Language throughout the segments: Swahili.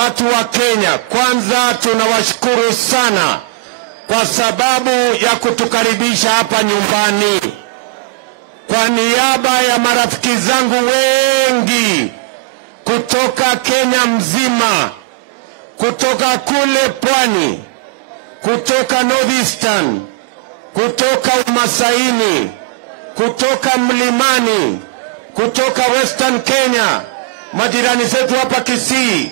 Watu wa Kenya, kwanza tunawashukuru sana kwa sababu ya kutukaribisha hapa nyumbani. Kwa niaba ya marafiki zangu wengi kutoka Kenya mzima, kutoka kule Pwani, kutoka Northeastern, kutoka Umasaini, kutoka Mlimani, kutoka Western Kenya, majirani zetu hapa Kisii,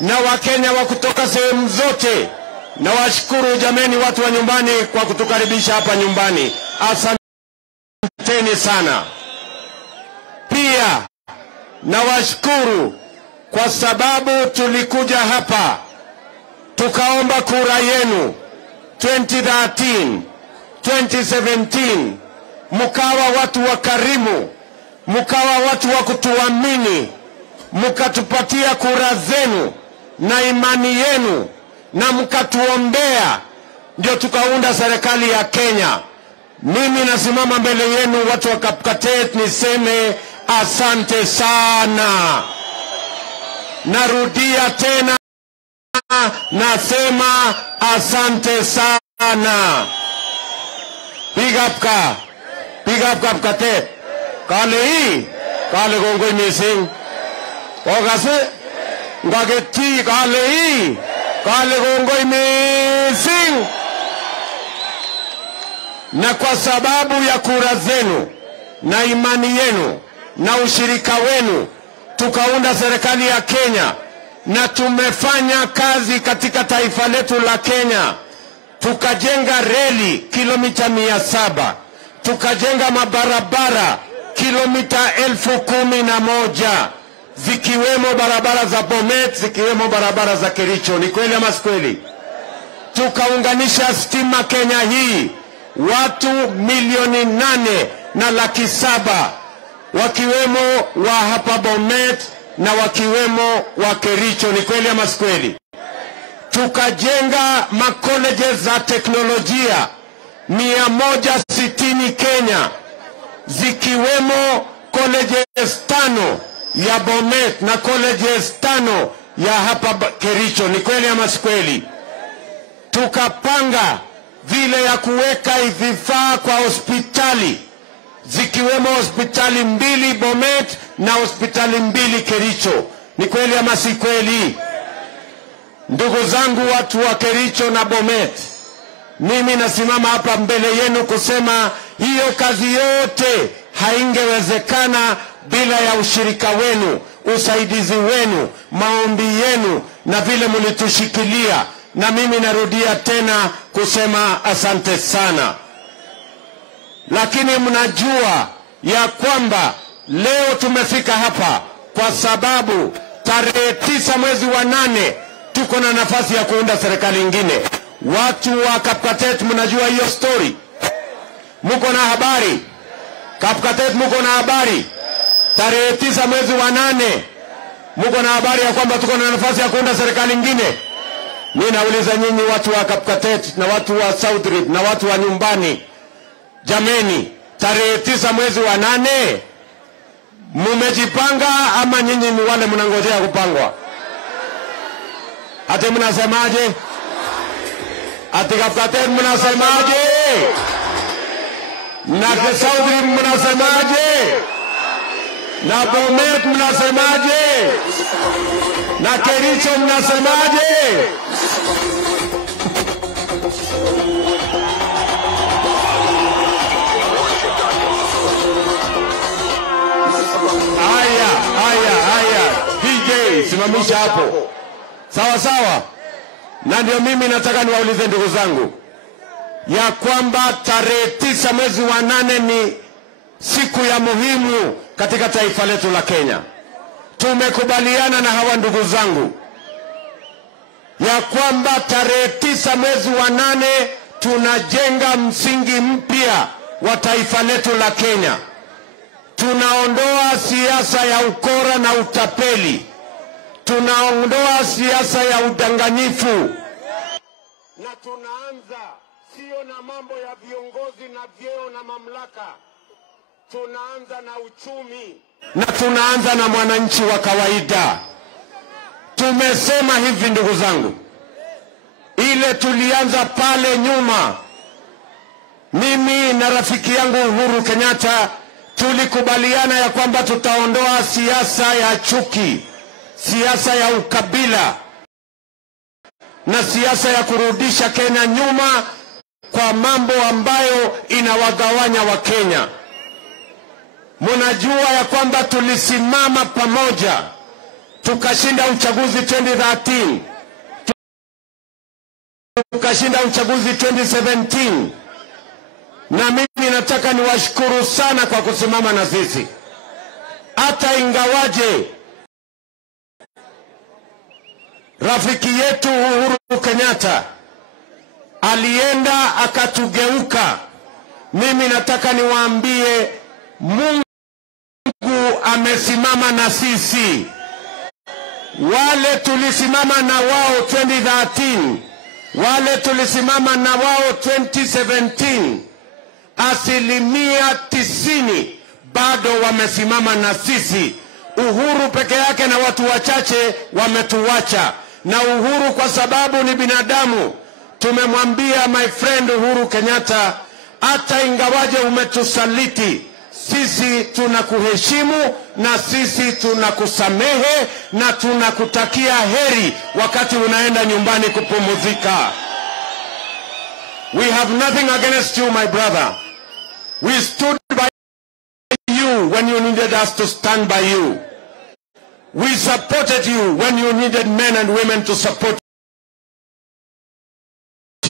na Wakenya wa kutoka sehemu zote, na washukuru jameni watu wa nyumbani kwa kutukaribisha hapa nyumbani. Asanteni sana. Pia na washukuru kwa sababu tulikuja hapa tukaomba kura yenu 2013, 2017, mkawa watu wa karimu, mkawa watu wa kutuamini, mkatupatia kura zenu na imani yenu na mkatuombea, ndio tukaunda serikali ya Kenya. Mimi nasimama mbele yenu watu wa Kapkatet niseme asante sana. Narudia tena, nasema asante sana. Big up Kapkatet. Kale hii, kale gongoi missing. Ogase, ngageti kale hii, kale gongoi missing. Na kwa sababu ya kura zenu na imani yenu na ushirika wenu tukaunda serikali ya Kenya, na tumefanya kazi katika taifa letu la Kenya. Tukajenga reli kilomita 700, tukajenga mabarabara kilomita 11,000, zikiwemo barabara za Bomet, zikiwemo barabara za Kericho. Ni kweli ama si kweli? Tukaunganisha stima Kenya hii watu 8,700,000, wakiwemo wa hapa Bomet na wakiwemo wa Kericho. Ni kweli ama si kweli? Tukajenga makoleje za teknolojia 160 Kenya, zikiwemo colleges 5 ya Bomet na colleges 5 ya hapa Kericho. Ni kweli ama si kweli? Tukapanga vile ya kuweka vifaa kwa hospitali, zikiwemo hospitali 2 Bomet na hospitali 2 Kericho. Ni kweli ama si kweli? Ndugu zangu watu wa Kericho na Bomet, mimi nasimama hapa mbele yenu kusema hiyo kazi yote haingewezekana bila ya ushirika wenu, usaidizi wenu, maombi yenu na vile mlitushikilia. Na mimi narudia tena kusema asante sana. Lakini mnajua ya kwamba leo tumefika hapa kwa sababu tarehe 9 mwezi wa 8 tuko na nafasi ya kuunda serikali nyingine. Watu wa Kapkatet mnajua hiyo story? Muko na habari? Kapkatet muko na habari? Tarehe 9 mwezi wa 8 muko na habari ya kwamba tuko na nafasi ya kuunda serikali nyingine? Mimi nauliza nyinyi watu wa Kapkatet na watu wa South Rib na watu wa nyumbani, jameni, tarehe 9 mwezi wa 8 mumejipanga ama nyinyi ni wale mnangojea kupangwa? Ate mnasemaje? Ate Kapkatet mnasemaje? Na South Rib mnasemaje? Na Bomet mnasemaje? Na Kericho mnasemaje? Haya, DJ simamisha hapo. Sawa sawa. Na ndio mimi nataka niwaulize ndugu zangu ya kwamba tarehe 9 mwezi wa 8 ni siku ya muhimu katika taifa letu la Kenya. Tumekubaliana na hawa ndugu zangu ya kwamba tarehe 9 mwezi wa 8 tunajenga msingi mpya wa taifa letu la Kenya. Tunaondoa siasa ya ukora na utapeli. Tunaondoa siasa ya udanganyifu. Na tunaanza sio na mambo ya viongozi na vyeo na mamlaka. Tunaanza na uchumi. Na tunaanza na mwananchi wa kawaida. Tumesema hivi ndugu zangu, ile tulianza pale nyuma, mimi na rafiki yangu Uhuru Kenyatta tulikubaliana ya kwamba tutaondoa siasa ya chuki, siasa ya ukabila na siasa ya kurudisha Kenya nyuma kwa mambo ambayo inawagawanya wa Kenya. Mnajua ya kwamba tulisimama pamoja tukashinda uchaguzi 2013, tukashinda uchaguzi 2017, na mimi nataka niwashukuru sana kwa kusimama na sisi. Hata ingawaje rafiki yetu Uhuru Kenyatta alienda akatugeuka, mimi nataka niwaambie Mungu amesimama na sisi. Wale tulisimama na wao 2013, wale tulisimama na wao 2017, 90% bado wamesimama na sisi. Uhuru peke yake na watu wachache wametuacha, na Uhuru kwa sababu ni binadamu, tumemwambia my friend Uhuru Kenyatta, hata ingawaje umetusaliti, sisi tunakuheshimu na sisi tunakusamehe na tunakutakia heri wakati unaenda nyumbani kupumzika. We have nothing against you, my brother. We stood by you when you needed us to stand by you. We supported you when you needed men and women to support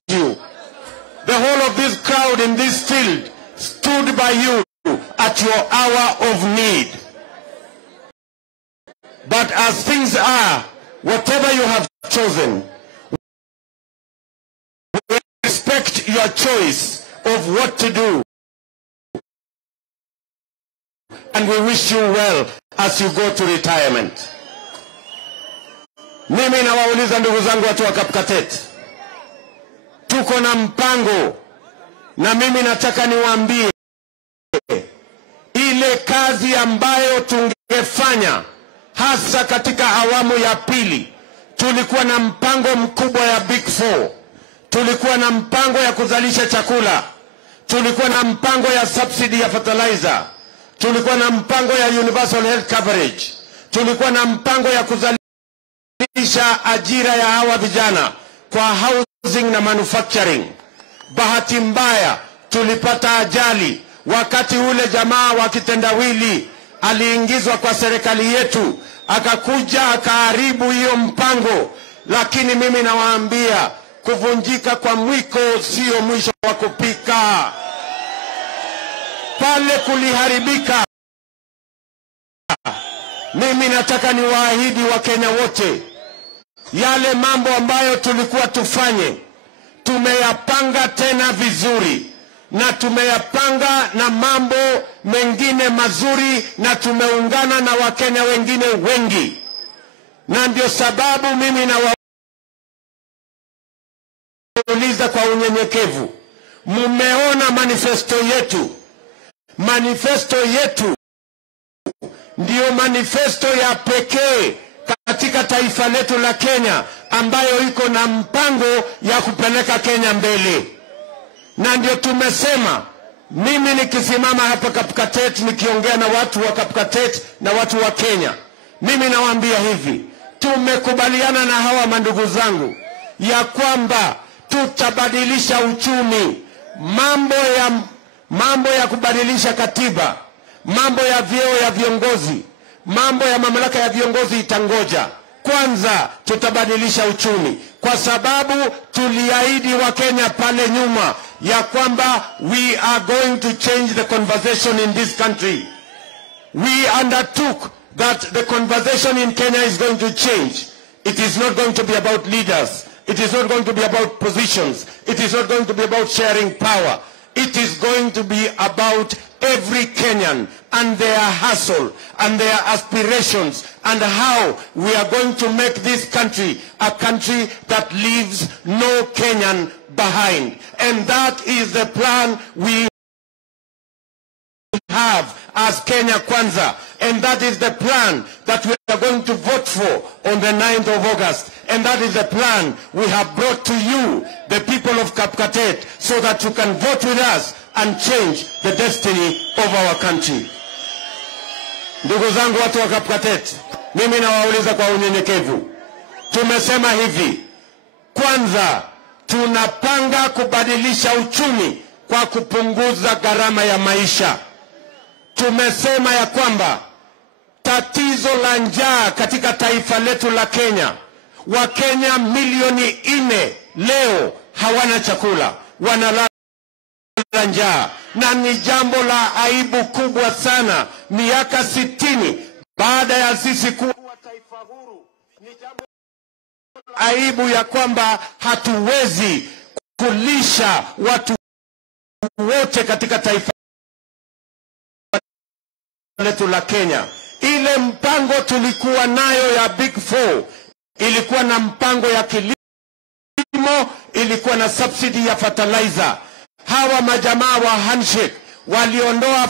you. The whole of this crowd in this field stood by you at your hour of need. But as things are, whatever you have chosen, we respect your choice of what to do. And we wish you well as you go to retirement. Mimi nawauliza ndugu zangu watu wa Kapkatet, tuko na mpango, na mimi nataka niwaambie ile kazi ambayo tungefanya hasa katika awamu ya pili. Tulikuwa na mpango mkubwa ya Big Four, tulikuwa na mpango ya kuzalisha chakula, tulikuwa na mpango ya subsidy ya fertilizer, tulikuwa na mpango ya universal health coverage, tulikuwa na mpango ya kuzalisha ajira ya hawa vijana kwa housing na manufacturing. Bahati mbaya tulipata ajali wakati ule jamaa wa kitendawili aliingizwa kwa serikali yetu, akakuja akaharibu hiyo mpango. Lakini mimi nawaambia, kuvunjika kwa mwiko sio mwisho wa kupika. Pale kuliharibika. Mimi nataka niwaahidi Wakenya wote, yale mambo ambayo tulikuwa tufanye, tumeyapanga tena vizuri, na tumeyapanga na mambo mengine mazuri, na tumeungana na Wakenya wengine wengi. Na ndio sababu mimi nawauliza kwa unyenyekevu, mumeona manifesto yetu. Manifesto yetu ndio manifesto ya pekee katika taifa letu la Kenya ambayo iko na mpango ya kupeleka Kenya mbele. Na ndio tumesema, mimi nikisimama hapa Kapkatet nikiongea na watu wa Kapkatet na watu wa Kenya, mimi nawaambia hivi, tumekubaliana na hawa mandugu zangu ya kwamba tutabadilisha uchumi. Mambo ya kubadilisha katiba, mambo ya vyeo ya viongozi, mambo ya mamlaka ya viongozi itangoja. Kwanza tutabadilisha uchumi, kwa sababu tuliahidi Wakenya pale nyuma ya kwamba we are going to change the conversation in this country. We undertook that the conversation in Kenya is going to change. It is not going to be about leaders. It is not going to be about positions. It is not going to be about sharing power. It is going to be about every Kenyan and their hustle and their aspirations, and how we are going to make this country a country that leaves no Kenyan behind. And that is the plan we have as Kenya Kwanza. And that is the plan that we are going to vote for on the 9th of August. And that is the plan we have brought to you, the people of Kapkatet, so that you can vote with us and change the destiny of our country. Ndugu zangu watu wa Kapkatet, mimi nawauliza kwa unyenyekevu. Tumesema hivi, kwanza tunapanga kubadilisha uchumi kwa kupunguza gharama ya maisha. Tumesema ya kwamba tatizo la njaa katika taifa letu la Kenya, Wakenya milioni 4 leo hawana chakula, wanalala njaa, na ni jambo la aibu kubwa sana. Miaka 60 baada ya sisi kuwa taifa huru, ni jambo la aibu ya kwamba hatuwezi kulisha watu wote katika taifa letu la Kenya. Ile mpango tulikuwa nayo ya Big Four, ilikuwa na mpango ya kilimo, ilikuwa na subsidy ya fertilizer. Hawa majamaa wa handshake waliondoa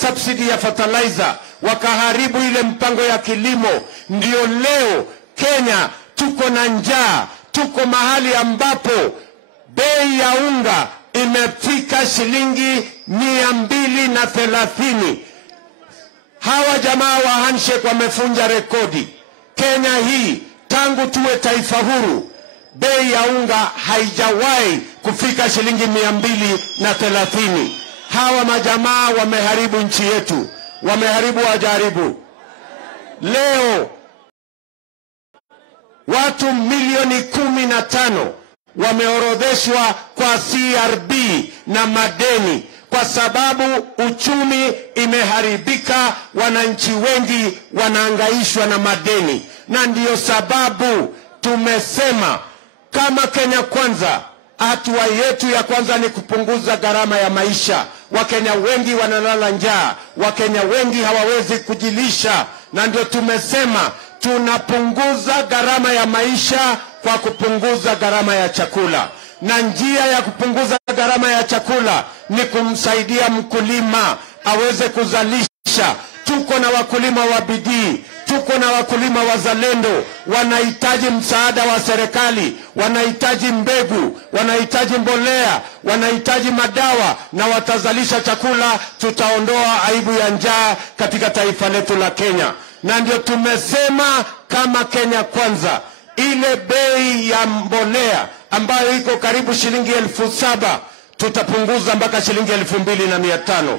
subsidy ya fertilizer, wakaharibu ile mpango ya kilimo. Ndio leo Kenya tuko na njaa, tuko mahali ambapo bei ya unga imefika shilingi 230. Hawa jamaa wa handshake wamefunja rekodi. Kenya hii tangu tuwe taifa huru, bei ya unga haijawahi kufika shilingi 230. Hawa majamaa wameharibu nchi yetu. Wameharibu wajaribu. Leo watu milioni 15 wameorodheshwa kwa CRB na madeni, kwa sababu uchumi imeharibika. Wananchi wengi wanaangaishwa na madeni, na ndiyo sababu tumesema kama Kenya Kwanza, hatua yetu ya kwanza ni kupunguza gharama ya maisha. Wakenya wengi wanalala njaa, Wakenya wengi hawawezi kujilisha, na ndio tumesema tunapunguza gharama ya maisha kwa kupunguza gharama ya chakula. Na njia ya kupunguza gharama ya chakula ni kumsaidia mkulima aweze kuzalisha. Tuko na wakulima wa bidii, tuko na wakulima wazalendo, wanahitaji msaada wa serikali, wanahitaji mbegu, wanahitaji mbolea, wanahitaji madawa, na watazalisha chakula. Tutaondoa aibu ya njaa katika taifa letu la Kenya. Na ndio tumesema kama Kenya Kwanza, ile bei ya mbolea ambayo iko karibu shilingi 7,000 tutapunguza mpaka shilingi 2,500,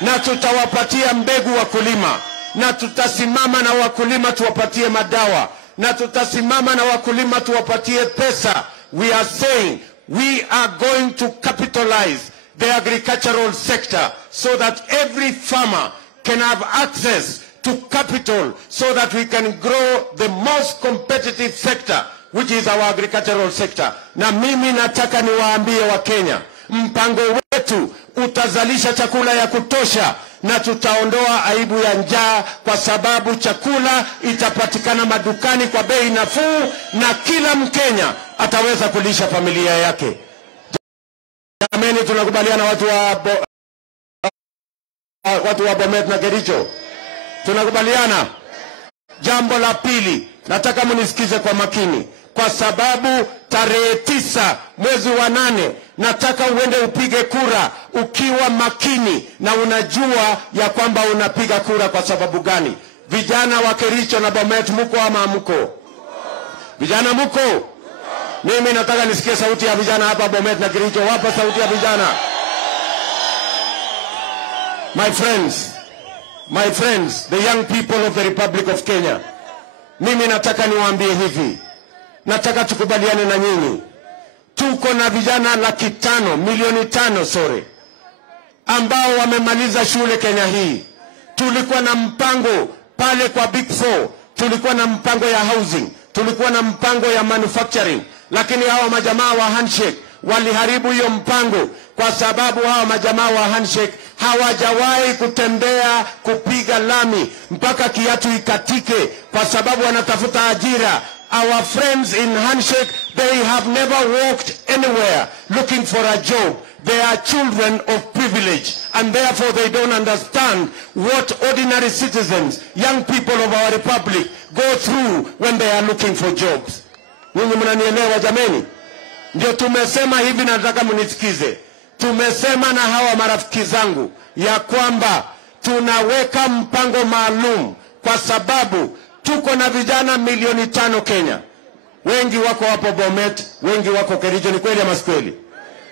na tutawapatia mbegu wakulima, na tutasimama na wakulima tuwapatie madawa, na tutasimama na wakulima tuwapatie pesa. We are saying we are going to capitalize the agricultural sector so that every farmer can have access to capital, so that we can grow the most competitive sector, which is our agricultural sector. Na mimi nataka niwaambie wa Kenya, mpango wetu utazalisha chakula ya kutosha, na tutaondoa aibu ya njaa, kwa sababu chakula itapatikana madukani kwa bei nafuu, na kila Mkenya ataweza kulisha familia yake. Jameni, tunakubaliana watu wa Bomet na Kericho? Tunakubaliana? Jambo la pili, nataka munisikize kwa makini, kwa sababu tarehe 9 mwezi wa 8 nataka uende upige kura ukiwa makini na unajua ya kwamba unapiga kura kwa sababu gani. Vijana wa Kericho na Bomet, muko ama muko? Vijana muko? Mimi nataka nisikie sauti ya vijana hapa Bomet na Kericho. Wapa sauti ya vijana. My friends, the young people of the Republic of Kenya, mimi nataka niwaambie hivi, nataka tukubaliane na nyinyi. Tuko na vijana 500,000, milioni 5, sorry, ambao wamemaliza shule Kenya hii. Tulikuwa na mpango pale kwa Big Four, tulikuwa na mpango ya housing, tulikuwa na mpango ya manufacturing, lakini hawa majamaa wa handshake waliharibu hiyo mpango, kwa sababu hawa majamaa wa handshake hawajawahi kutembea kupiga lami mpaka kiatu ikatike, kwa sababu wanatafuta ajira. Our friends in handshake, they have never walked anywhere looking for a job. They are children of privilege, and therefore they don't understand what ordinary citizens, young people of our republic, go through when they are looking for jobs. Ninyi mnanielewa jameni? Ndio tumesema hivi, nataka mnisikize. Tumesema na hawa marafiki zangu ya kwamba tunaweka mpango maalum kwa sababu tuko na vijana milioni 5 Kenya. Wengi wako hapo Bomet, wengi wako Kericho, ni kweli ama si kweli?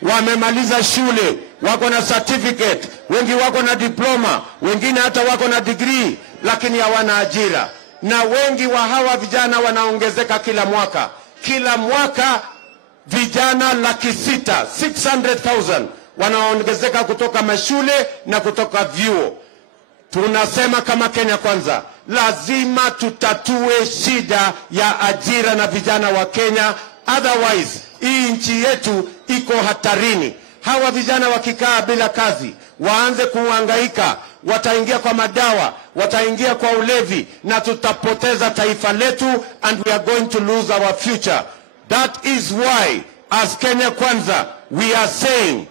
Wamemaliza shule, wako na certificate, wengi wako na diploma, wengine hata wako na degree, lakini hawana ajira. Na wengi wa hawa vijana wanaongezeka kila mwaka. Kila mwaka vijana 600,000, 600,000 wanaongezeka kutoka mashule na kutoka vyuo. Tunasema kama Kenya Kwanza, lazima tutatue shida ya ajira na vijana wa Kenya. Otherwise, hii nchi yetu iko hatarini. Hawa vijana wakikaa bila kazi, waanze kuhangaika, wataingia kwa madawa, wataingia kwa ulevi, na tutapoteza taifa letu, and we are going to lose our future. That is why, as Kenya Kwanza, we are saying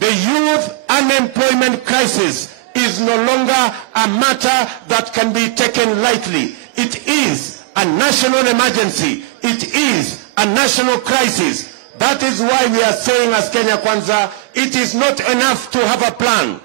the youth unemployment crisis is no longer a matter that can be taken lightly. It is a national emergency. It is a national crisis. That is why we are saying as Kenya Kwanza, it is not enough to have a plan.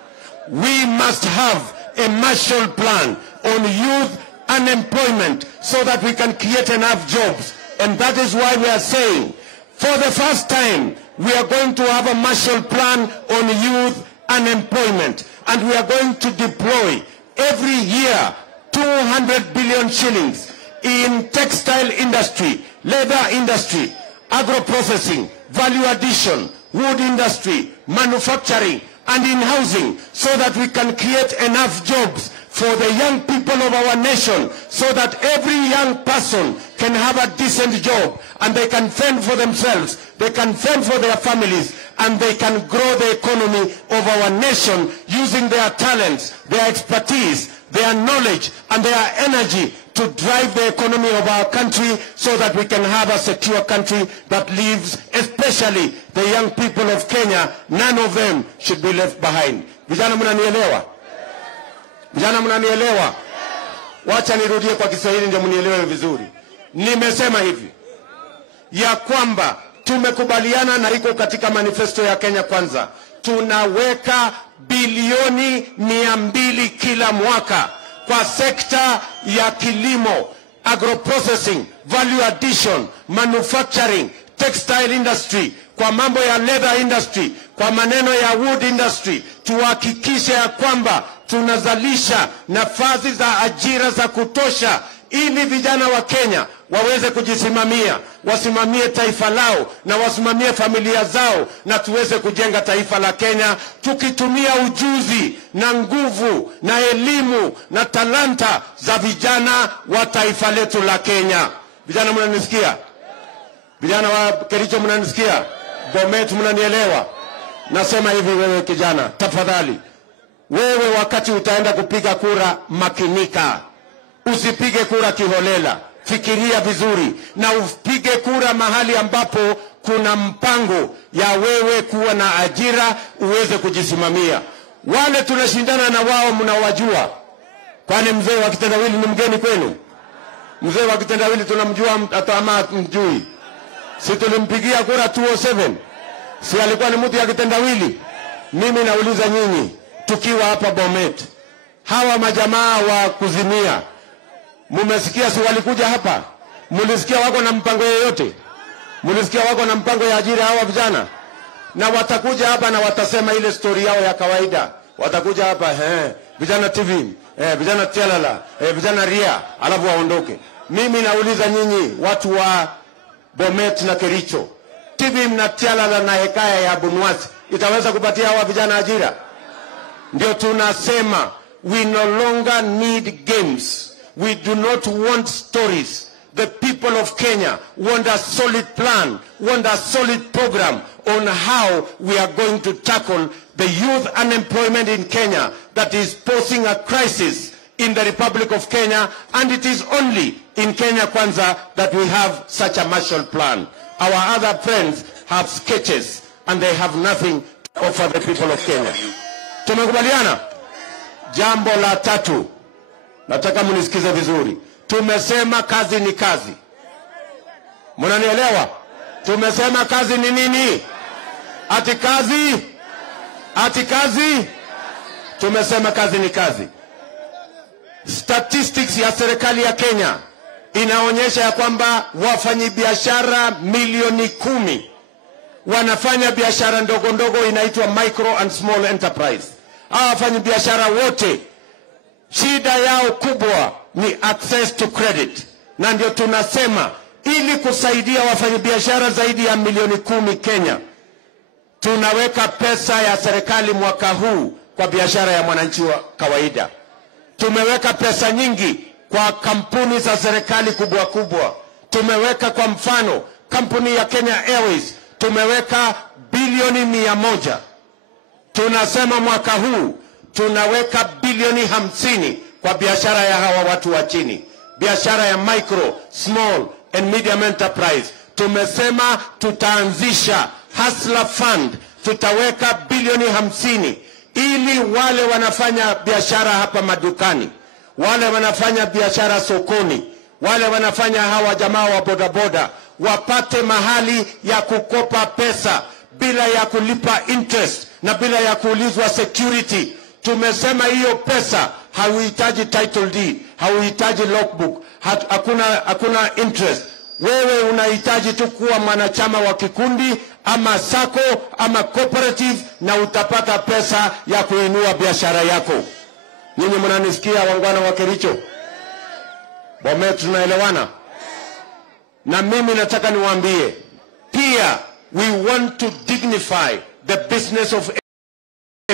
We must have a Marshall Plan on youth unemployment so that we can create enough jobs. And that is why we are saying, for the first time, we are going to have a Marshall Plan on youth unemployment. And we are going to deploy every year 200 billion shillings in textile industry, leather industry, agro-processing, value addition, wood industry, manufacturing, and in housing, so that we can create enough jobs for the young people of our nation, so that every young person can have a decent job, and they can fend for themselves, they can fend for their families, and they can grow the economy of our nation using their talents, their expertise, their knowledge, and their energy to drive the economy of our country, so that we can have a secure country that lives, especially the young people of Kenya. None of them should be left behind. Vijana mnanielewa? Vijana mnanielewa? Wacha nirudie kwa Kiswahili ndio mnielewe vizuri. Nimesema hivi ya kwamba tumekubaliana, na iko katika manifesto ya Kenya Kwanza, tunaweka bilioni 200 kila mwaka kwa sekta ya kilimo, agro-processing, value addition, manufacturing, textile industry, kwa mambo ya leather industry, kwa maneno ya wood industry. Tuhakikishe ya kwamba tunazalisha nafasi za ajira za kutosha, ili vijana wa Kenya waweze kujisimamia, wasimamie taifa lao na wasimamie familia zao, na tuweze kujenga taifa la Kenya tukitumia ujuzi na nguvu na elimu na talanta za vijana wa taifa letu la Kenya. Vijana mnanisikia? Vijana wa Kericho mnanisikia? Bomet mnanielewa? Nasema hivi, wewe kijana, tafadhali, wewe wakati utaenda kupiga kura, makinika. Usipige kura kiholela. Fikiria vizuri, na upige kura mahali ambapo kuna mpango ya wewe kuwa na ajira, uweze kujisimamia. Wale tunashindana na wao mnawajua. Kwani mzee wa kitendawili ni mgeni kwenu? Mzee wa kitendawili tunamjua hata ama mjui? Si tulimpigia kura 207? Si alikuwa ni mtu ya kitendawili? Mimi nauliza nyinyi, tukiwa hapa Bomet, hawa majamaa wa kuzimia, mumesikia si walikuja hapa? Mulisikia wako na mpango yoyote? Mulisikia wako na mpango ya ajira hawa vijana? Na watakuja hapa na watasema ile story yao ya kawaida. Watakuja hapa, vijana TV, vijana Tialala, vijana Ria, alafu waondoke. Mimi nauliza nyinyi, watu wa Bomet na Kericho, TV na Tialala na hekaya ya Bunwasi itaweza kupatia hawa vijana ajira? Ndio tunasema, we no longer need games. We do not want stories. The people of Kenya want a solid plan, want a solid program on how we are going to tackle the youth unemployment in Kenya that is posing a crisis in the Republic of Kenya, and it is only in Kenya Kwanza that we have such a Marshall Plan. Our other friends have sketches and they have nothing offer the people of Kenya. Tumekubaliana? Jambo la tatu, nataka mnisikize vizuri. Tumesema kazi ni kazi. Mnanielewa? Tumesema kazi ni nini? Ati kazi? Ati kazi? Tumesema kazi ni kazi. Statistics ya serikali ya Kenya inaonyesha ya kwamba wafanyabiashara milioni 10 wanafanya biashara ndogo ndogo inaitwa micro and small enterprise. Hawa wafanyabiashara wote shida yao kubwa ni access to credit. Na ndio tunasema ili kusaidia wafanyabiashara zaidi ya milioni 10 Kenya, tunaweka pesa ya serikali mwaka huu kwa biashara ya mwananchi wa kawaida. Tumeweka pesa nyingi kwa kampuni za serikali kubwa kubwa. Tumeweka kwa mfano kampuni ya Kenya Airways, tumeweka bilioni 100. Tunasema mwaka huu tunaweka bilioni 50 kwa biashara ya hawa watu wa chini, biashara ya micro, small and medium enterprise. Tumesema tutaanzisha Hustler Fund, tutaweka bilioni 50 ili wale wanafanya biashara hapa madukani, wale wanafanya biashara sokoni, wale wanafanya hawa jamaa wa bodaboda wapate mahali ya kukopa pesa bila ya kulipa interest na bila ya kuulizwa security. Tumesema hiyo pesa hauhitaji title deed, hauhitaji logbook, hakuna interest. Wewe unahitaji tu kuwa mwanachama wa kikundi ama sako ama cooperative na utapata pesa ya kuinua biashara yako. Nyinyi mnanisikia wangwana wa Kericho? Bomet, tunaelewana? Na mimi nataka niwaambie pia, we want to dignify the business of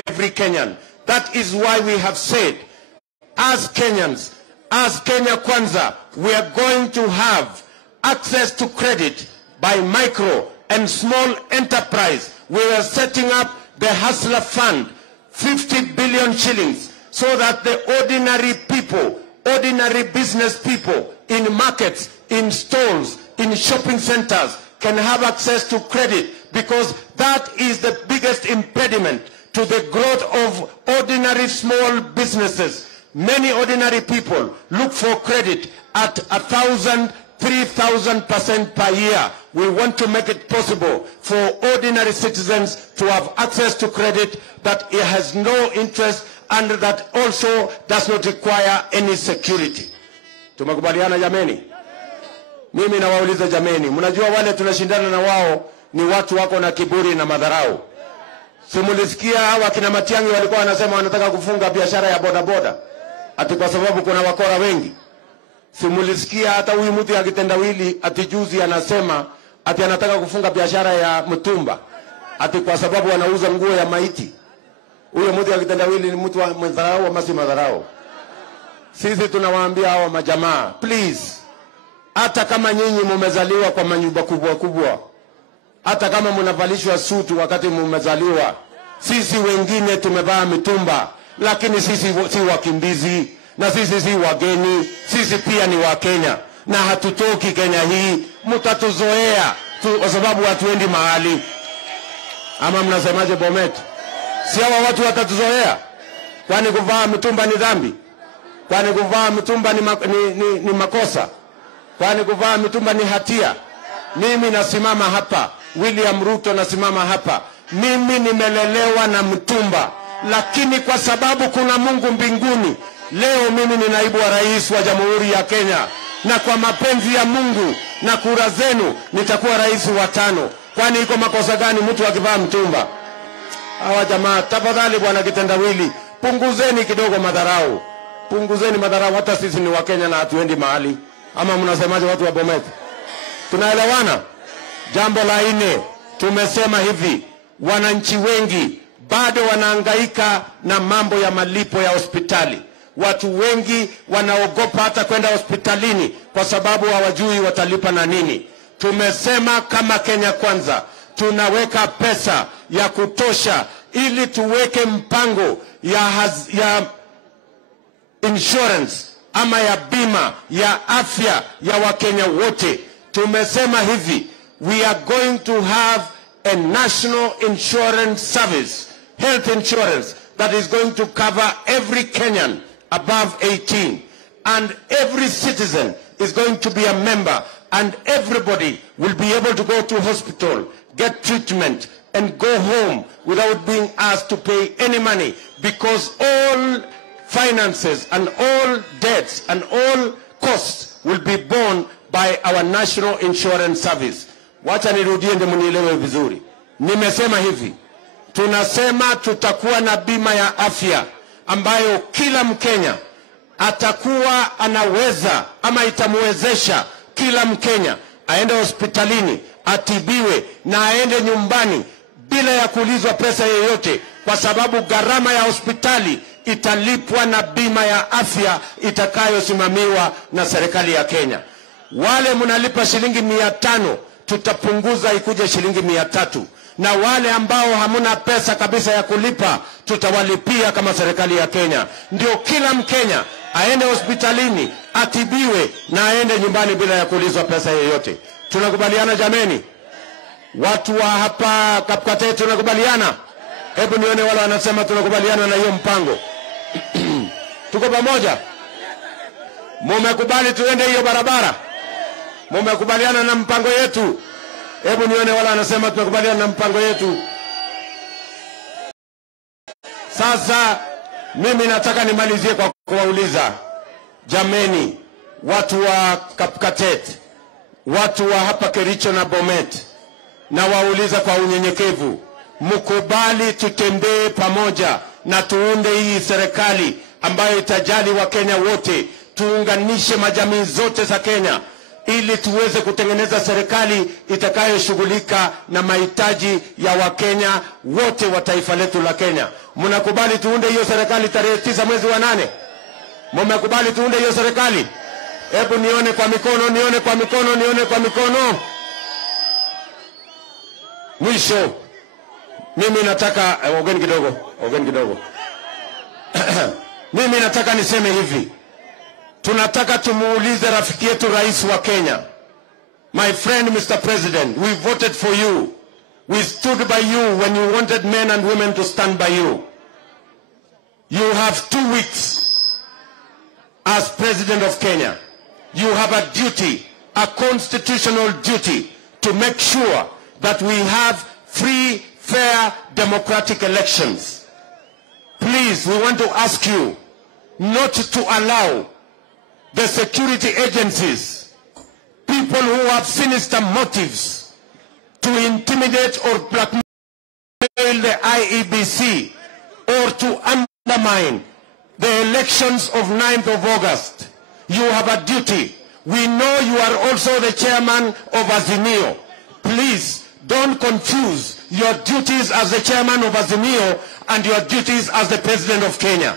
every Kenyan. That is why we have said, as Kenyans, as Kenya Kwanza, we are going to have access to credit by micro and small enterprise. We are setting up the Hustler Fund, 50 billion shillings, so that the ordinary people, ordinary business people in markets, in stores, in shopping centers can have access to credit, because that is the biggest impediment to the growth of ordinary small businesses. Many ordinary people look for credit at 1,000, 3,000% per year. We want to make it possible for ordinary citizens to have access to credit that it has no interest and that also does not require any security. Tumekubaliana jameni? Mimi nawauliza jameni, mnajua wale tunashindana na wao ni watu wako na kiburi na madharau. Simulisikia hawa kina Matiang'i walikuwa wanasema wanataka kufunga biashara ya bodaboda ati kwa sababu kuna wakora wengi. Simulisikia hata huyu mtu ya kitendawili ati juzi anasema ati anataka kufunga biashara ya mtumba ati kwa sababu anauza nguo ya maiti. Huyo mtu ya kitendawili ni mtu wa madharau ama si madharau? Sisi tunawaambia hawa majamaa, please, hata kama nyinyi mumezaliwa kwa manyumba kubwa kubwa, hata kama mnavalishwa suti wakati mumezaliwa, sisi wengine tumevaa mitumba, lakini sisi si wakimbizi na sisi si wageni, sisi pia ni wa Kenya na hatutoki Kenya hii. Mtatuzoea kwa sababu hatuendi mahali. Ama mnasemaje Bomet? Si hawa watu watatuzoea? Kwani kuvaa mitumba ni dhambi? Kwani kuvaa mitumba ni makosa? Kwani kuvaa mitumba ni hatia? Mimi nasimama hapa, William Ruto nasimama hapa, mimi nimelelewa na mtumba, lakini kwa sababu kuna Mungu mbinguni, leo mimi ni naibu wa rais wa Jamhuri ya Kenya, na kwa mapenzi ya Mungu na kura zenu nitakuwa rais wa 5. Kwani iko makosa gani mtu akivaa mtumba? Hawa jamaa, tafadhali bwana kitendawili, punguzeni kidogo madharau. Punguzeni madharau, hata sisi ni wa Kenya na hatuendi mahali. Ama mnasemaje watu wa Bomet? Tunaelewana? Jambo la 4, tumesema hivi, wananchi wengi bado wanahangaika na mambo ya malipo ya hospitali. Watu wengi wanaogopa hata kwenda hospitalini kwa sababu hawajui watalipa na nini. Tumesema kama Kenya Kwanza tunaweka pesa ya kutosha ili tuweke mpango ya insurance ama ya bima ya afya ya Wakenya wote. Tumesema hivi, we are going to have a national insurance service, health insurance, that is going to cover every Kenyan above 18. And every citizen is going to be a member, and everybody will be able to go to hospital, get treatment, and go home without being asked to pay any money, because all finances and all debts and all costs will be borne by our national insurance service. Wacha nirudie ndio mnielewe vizuri. Nimesema hivi, tunasema tutakuwa na bima ya afya ambayo kila Mkenya atakuwa anaweza ama itamwezesha kila Mkenya aende hospitalini, atibiwe na aende nyumbani bila ya kuulizwa pesa yoyote, kwa sababu gharama ya hospitali italipwa na bima ya afya itakayosimamiwa na serikali ya Kenya. Wale mnalipa shilingi 500 tutapunguza ikuje shilingi 300, na wale ambao hamuna pesa kabisa ya kulipa tutawalipia kama serikali ya Kenya. Ndio kila Mkenya aende hospitalini, atibiwe na aende nyumbani bila ya kuulizwa pesa yoyote. Tunakubaliana jameni? Watu wa hapa Kapkatet tunakubaliana? Hebu nione wale wanasema tunakubaliana na hiyo mpango. Tuko pamoja? Mumekubali tuende hiyo barabara? Mumekubaliana na mpango yetu? Hebu nione wale wanasema tunakubaliana na mpango yetu. Sasa mimi nataka nimalizie kwa kuwauliza, jameni, watu wa Kapkatet, watu wa hapa Kericho na Bomet, na wauliza kwa unyenyekevu, mkubali tutembee pamoja na tuunde hii serikali ambayo itajali Wakenya wote, tuunganishe majamii zote za Kenya ili tuweze kutengeneza serikali itakayoshughulika na mahitaji ya Wakenya wote wa taifa letu la Kenya. Mnakubali tuunde hiyo serikali tarehe 9 mwezi wa 8? Mmekubali tuunde hiyo serikali? Hebu nione kwa mikono, nione kwa mikono, nione kwa mikono. Mwisho, mimi nataka ogeni kidogo. Mimi nataka niseme hivi. Tunataka tumuulize rafiki yetu rais wa Kenya. My friend Mr. President, we voted for you. We stood by you when you wanted men and women to stand by you. You have 2 weeks as President of Kenya. You have a duty, a constitutional duty, to make sure that we have free, fair, democratic elections. Please, we want to ask you not to allow the security agencies, people who have sinister motives, to intimidate or blackmail the IEBC or to undermine the elections of 9th of August. You have a duty. We know you are also the chairman of Azimio. Please, don't confuse your duties as the chairman of Azimio and your duties as the President of Kenya.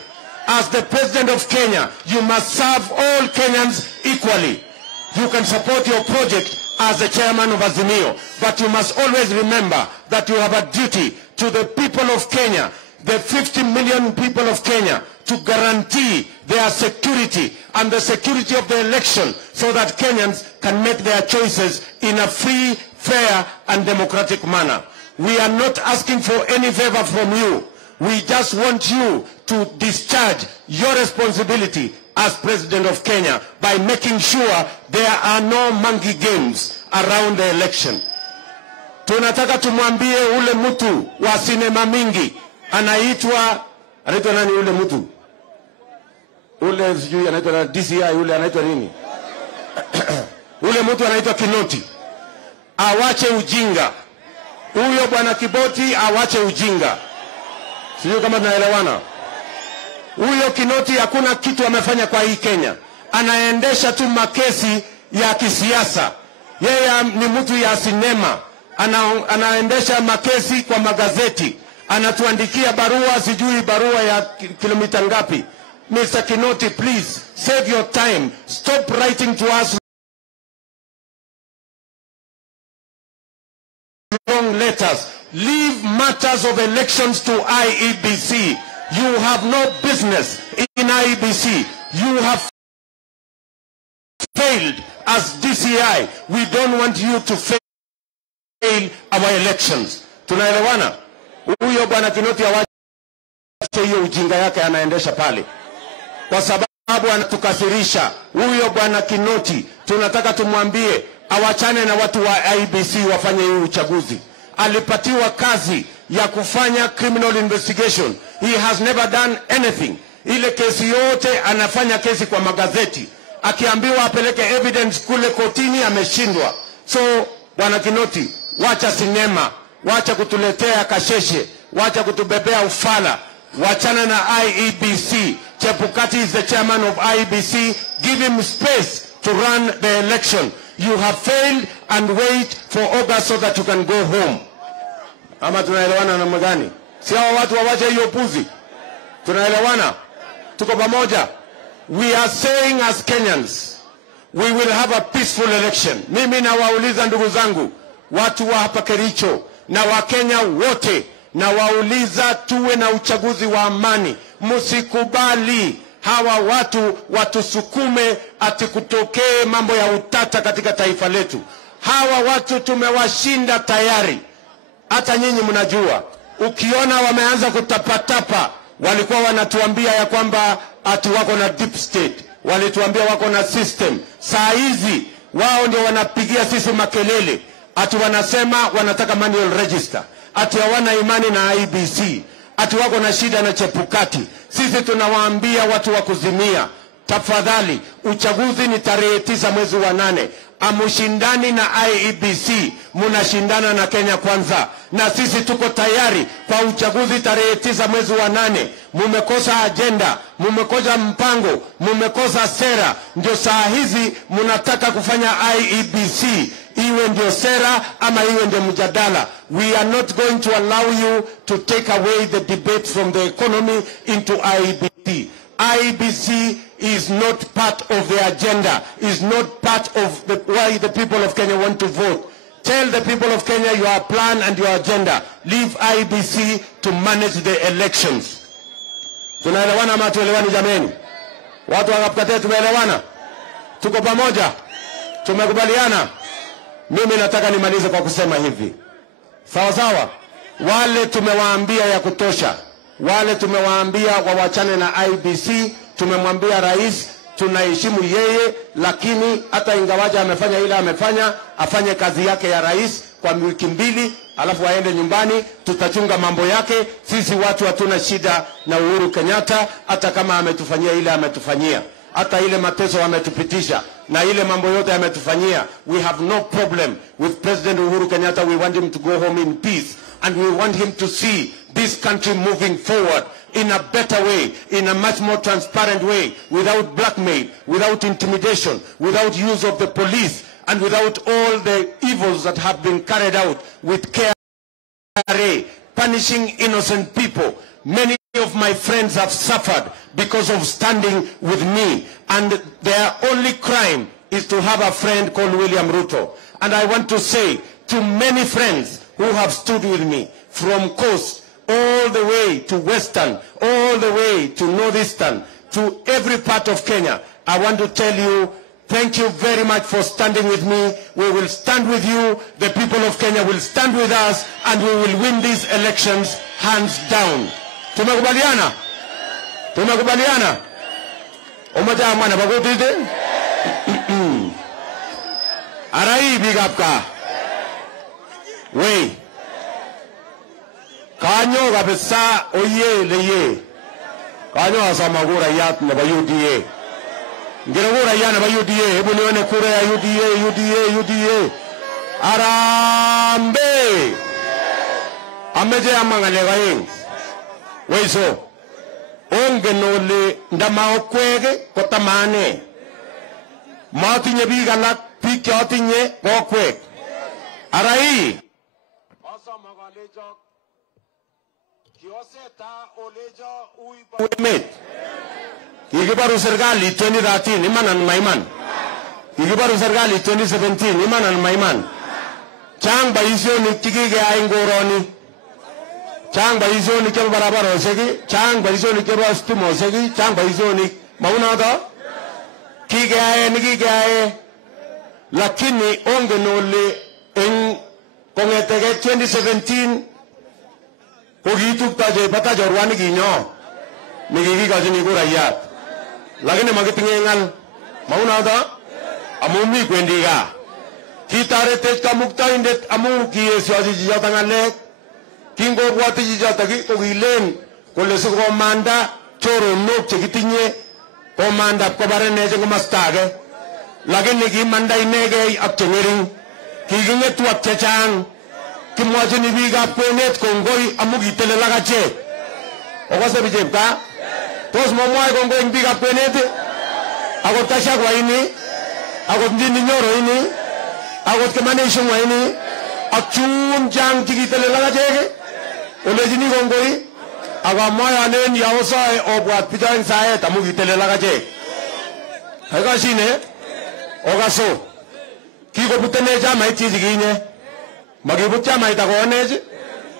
As the President of Kenya, you must serve all Kenyans equally. You can support your project as the chairman of Azimio, but you must always remember that you have a duty to the people of Kenya, the 50 million people of Kenya, to guarantee their security and the security of the election so that Kenyans can make their choices in a free, fair and democratic manner. We are not asking for any favor from you. We just want you to discharge your responsibility as President of Kenya by making sure there are no monkey games around the election. Tunataka tumwambie ule mtu wa sinema mingi anaitwa nani ule mtu? Ule sijui anaitwa na DCI, ule anaitwa nini? Ule mtu anaitwa Kinoti. Awache ujinga. Huyo bwana Kiboti awache ujinga. Sijui kama tunaelewana. Huyo Kinoti hakuna kitu amefanya kwa hii Kenya. Anaendesha tu makesi ya kisiasa. Yeye ni mtu ya sinema. Anaendesha makesi kwa magazeti. Anatuandikia barua, sijui barua ya kilomita ngapi. Mr. Kinoti, please save your time. Stop writing to us long letters. Leave matters of elections to IEBC. You have no business in IEBC. You have failed as DCI. We don't want you to fail. fail our elections. Tunaelewana? Huyo bwana Kinoti awache hiyo ujinga yake anaendesha pale, kwa sababu anatukasirisha. Huyo bwana Kinoti tunataka tumwambie awachane na watu wa IBC wafanye hii uchaguzi. Alipatiwa kazi ya kufanya criminal investigation. He has never done anything. Ile kesi yote anafanya kesi kwa magazeti, akiambiwa apeleke evidence kule kotini ameshindwa. So bwana Kinoti, wacha sinema, wacha kutuletea kasheshe, wacha kutubebea ufala, wachana na IEBC. Chepukati is the chairman of IEBC. Give him space to run the election. You have failed, and wait for August so that you can go home. Ama tunaelewana namna gani? Si hao watu wawache hiyo puzi. Tunaelewana? Tuko pamoja? We are saying as Kenyans, we will have a peaceful election. Mimi nawauliza ndugu zangu, watu wa hapa Kericho na Wakenya wote, na wauliza tuwe na uchaguzi wa amani. Msikubali hawa watu watusukume ati kutokee mambo ya utata katika taifa letu. Hawa watu tumewashinda tayari. Hata nyinyi mnajua, ukiona wameanza kutapatapa, walikuwa wanatuambia ya kwamba ati wako na deep state, walituambia wako na system. Saa hizi wao ndio wanapigia sisi makelele, ati wanasema wanataka manual register, ati hawana imani na IBC, ati wako na shida na Chepukati. Sisi tunawaambia watu wa Kuzimia, tafadhali, uchaguzi ni tarehe 9 mwezi wa 8. Amushindani na IEBC, munashindana na Kenya Kwanza. Na sisi tuko tayari kwa uchaguzi tarehe 9 mwezi wa 8. Mumekosa agenda, mumekosa mpango, mumekosa sera. Ndio saa hizi munataka kufanya IEBC iwe ndio sera ama iwe ndio mjadala. We are not going to allow you to take away the debate from the economy into IEBC. IEBC is not part of the agenda, is not part of why the people of Kenya want to vote. Tell the people of Kenya your plan and your agenda. Leave IEBC to manage the elections. Tunaelewana ama tuelewani jameni? Watu wa Kapkatet tumeelewana? Tuko pamoja? Tumekubaliana? Mimi nataka nimalize kwa kusema hivi. Sawa sawa? Wale tumewaambia ya kutosha. Wale tumewaambia wawachane na IBC, tumemwambia rais tunaheshimu yeye, lakini hata ingawaje amefanya ile amefanya, afanye kazi yake ya rais kwa wiki 2, alafu aende nyumbani, tutachunga mambo yake. Sisi watu hatuna shida na Uhuru Kenyatta, hata kama ametufanyia ile ametufanyia, hata ile mateso ametupitisha na ile mambo yote ametufanyia. We have no problem with President Uhuru Kenyatta. We want him to go home in peace, and we want him to see this country moving forward in a better way, in a much more transparent way, without blackmail, without intimidation, without use of the police, and without all the evils that have been carried out with KRA, punishing innocent people. Many of my friends have suffered because of standing with me, and their only crime is to have a friend called William Ruto. And I want to say to many friends who have stood with me, from coast all the way to western, all the way to northeastern, to every part of Kenya, I want to tell you, thank you very much for standing with me. We will stand with you. The people of Kenya will stand with us, and we will win these elections hands down. Tumekubaliana? Tumekubaliana? Umoja mwana bagutide? Arai bigapka. Wey. Kanyo kabisa oye leye. Kanyo asamagura yat na ba UDA. Ngiragura yana ba UDA. Hebu nione kura ya UDA. Arambe. Ameje amangalega yin. Weiso. Onge nole ndama okwege kotamane. Matinye bigalak piki atinye kokweg. Arai. Ikibaru serikali 2013 imanan maiman. Ikibaru serikali 2017 imanan maiman. Chang baisyo ni kikige aingoroni. Chang baisyo ni keba barabara osegi. Chang baisyo ni keba stimo osegi. Chang baisyo ni mauna to. Kige ae. Lakini onge nole en konge 2017 kokitukta chepata chorwani kinyo nikikikochin kurayat lakini makitinye ng'al maunoto amu mi kwendi gaa kitoretech kamuktaindet amu kiesyochi chichoto ng'alek kingobwoti chichoto kokilen kole sikomanda choronok chekitinye komanda kobarenech eng komasta age lakini kimanda inegei ak cheng'ering kiking'etu ak chechang kimwochini biikab kwenet kongoi amu kitelel ak achek okose bichepka tos momwoe kongoi eng biikab kwenet akot Kashagwa ini akot Ndindi Nyoro ini akot Kimani Ichung'wa ini ak chun chang chikitelel ak achek olechini kongoi akamwoe alen yaosoe obwat bicho eng saet amu kitelel ak achek aikashine okaso kikobutenech chamait chichikinye makibut chamait akonech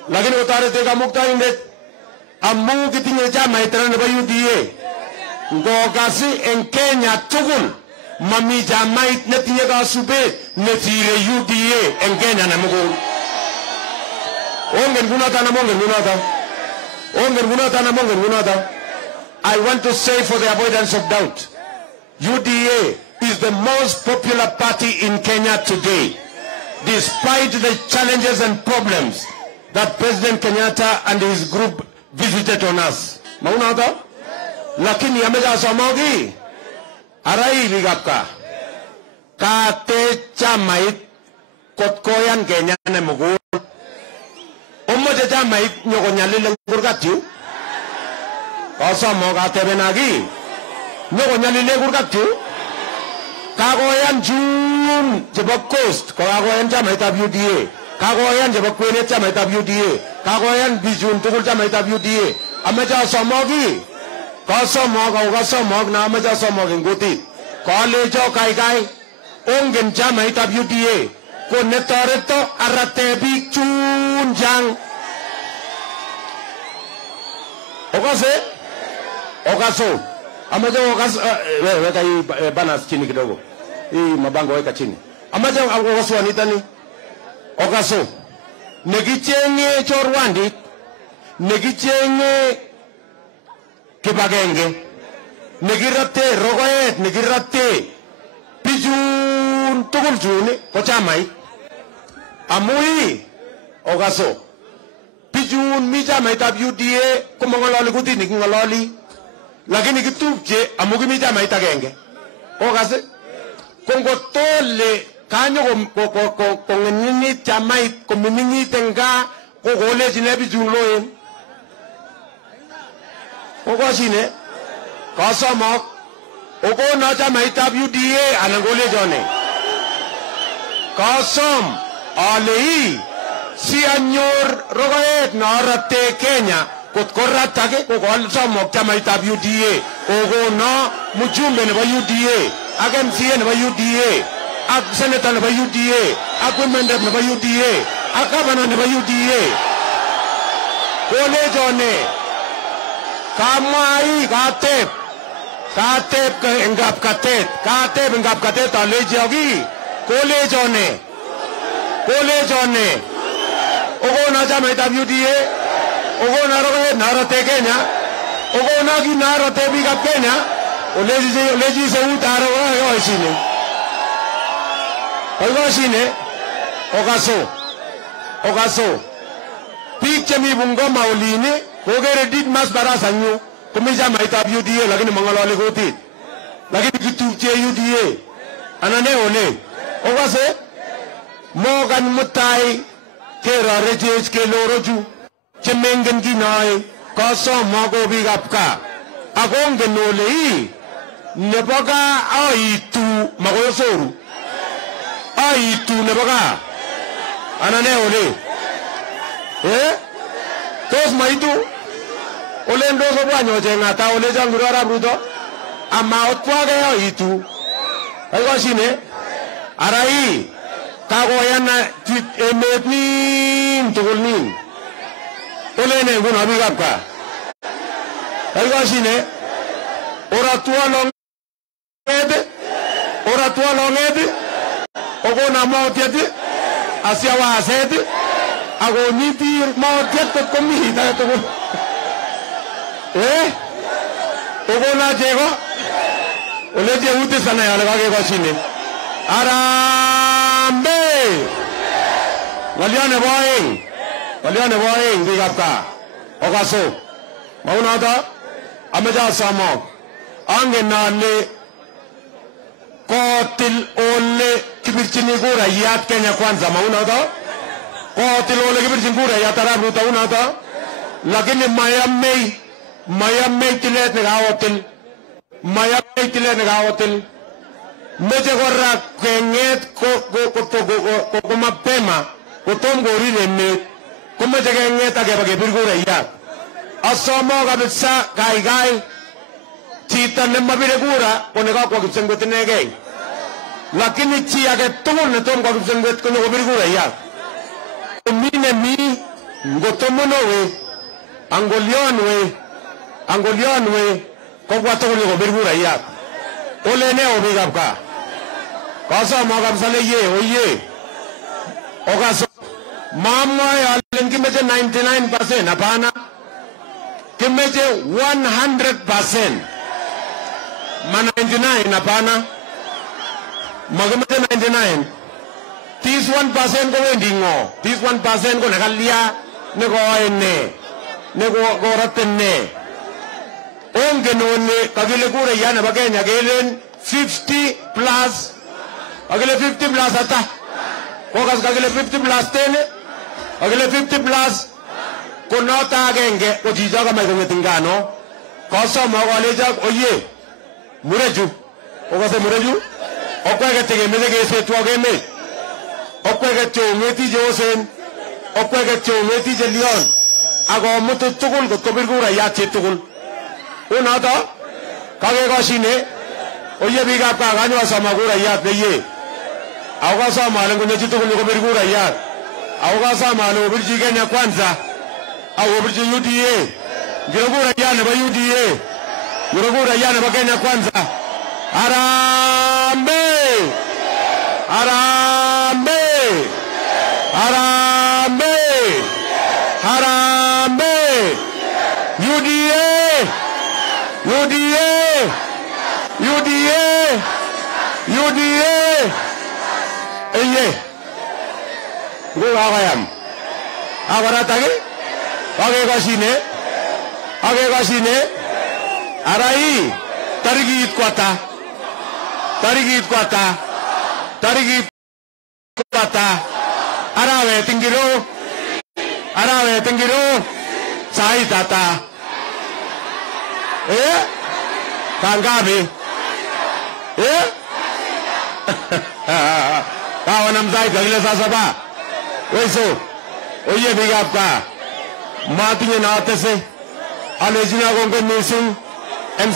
lakini kotoretech kamuktaindet amu kitinye chamait nebo UDA ngokasi eng Kenya tugul mami chamait netinye kasubet nesire UDA eng Kenya nemugul ongen kunoto namongen kunoto ongen kunoto namongen kunoto. I want to say for the avoidance of doubt, UDA is the most popular party in Kenya today, despite the challenges and problems that President Kenyatta and his group visited on us. Maunata? Lakini ameja somogi. Arai ligapka. Kate chamait kotkoyan Kenya ne mugul. Omoja chamait nyoko nyalile kurgatiu. Osomo kate benagi. Nyoko nyalile kurgatiu. Kagoyan jun chebo coast kagoyan chamaitab UDA kagoyan chebo kwenet chamaitab UDA kagoyan bijun tugul chamaitab UDA amecha somogi kasomog na amecha somog eng kutit kalecho kaikai ongen chamaitab UDA ko netoreto arate biik chun chang okaso amaje weka hii balance chini kidogo. Hii mabango weka chini. Amaje okaso anitani. Okaso. Negichenge chorwandit. Negichenge kibagenge. Negirate rogoet. Negirate pijun tugul juni. Kochamai. Amui. Okaso. Pijun mi chamaitab UDA kumangololi kuti nikingololi. Lakini kitupche amugi mi chamait agenge okase kongotole kanyo kong'ening'it chamait komining'it eng gaa kokolechine bichun loen kokoshine kasomok okono chamaitab UDA anan kolechone kasom alei si anyor rogoet narate Kenya kot koratake kokol somok chamaitab UDA kokono mjumbe nebo UDA ak MCA nebo UDA ak senator nebo UDA ak women rep nebo UDA ak governor nebo UDA kolechone kamwai katep eng Kapkatet alechi aki kolechone okono chamaitab UDA ogona rogoet narate Kenya ogona ki narate biikab Kenya oleji seut aro oishine oishine okaso biik chemi Bungoma olini kokere Didmas Barasa nyu komi chamaitab UDA lakini mang'ololi kutit lakini kitupche UDA anane ole okase Morgan Mutai kerorechech kelorochu chemengen kinoe kosomo ko biikab gaa akongen ole ii nebo gaa aitu makosoru aitu nebo gaa anane ole tos maitu ole ndoso bwanyo cheng'ata ole changuro arap Ruto ama otwage aitu aikoshine arai kakoyana emet nin tugul nin olene nguno biikab gaa aikoshine oratwa longet okona motiet asiawaset Ako nitir maotiat kot komi ta to. Ogo na jego. Ole je ute sana ya laga ke koshine. Arambe. Waliane boing digapka. Okaso. Mauna ta ameja samok. Ange nale kotil ole kibirchini kura yat Kenya kwanza mauna ta. Kotil ole kibirchini kura yat Arab Ruto una ta. Lakini mayamei tilet negawotil. Mayamei tilet negawotil. Meche korra kenget ko mapema kotom gorire net. Kumeche kenget akeba kebir kura yat. Asomo kabisa gaigai chito nemabire kura koneka kwa Kipsengwet inegei. Lakini chi age tugul netom kwa Kipsengwet konyo kobir kura yat. Mine mi ngotomono we angolion we kobwa tugul kobir kura yat. Ole ne obigap ka. Kasomo kabisa le ye oye. Okaso mama ya lengimeje 99% hapana. Kimeje 100%. Ma 99 hapana. Magimeje 99. This 1% ko wendi ngo. This 1% ko nakalia nego ene. Nego goratene. Onge none kagile kure yana ba Kenya gelen 50 plus. Agile 50 plus ata. Kokas kagile 50 plus 10. Agile 50 plus konota agenge ojija kama tingano kosa mwaleja oye mureju okase mureju okwege tegemeze gese twageme okwege chometi josen okwege chometi jelion ago mutu tugul kobir kura yache tugul unata kage koshine oye biga ka ganyo asama kura yat beye awasa malengo nyechi tugul kobir kura yat awasa malo birji Kenya kwanza awobirji UDA ngirogura jana ba UDA ngirogura jana ba Kenya kwanza arambe arambe arambe arambe UDA UDA UDA UDA eye ngo agayam agara tage age kashine arai tarigit kwata arawe tingiro sai tata kangabi kawan mzai kagile sasa ba weso oye bigap ka matinya na tese alejina gonga missing and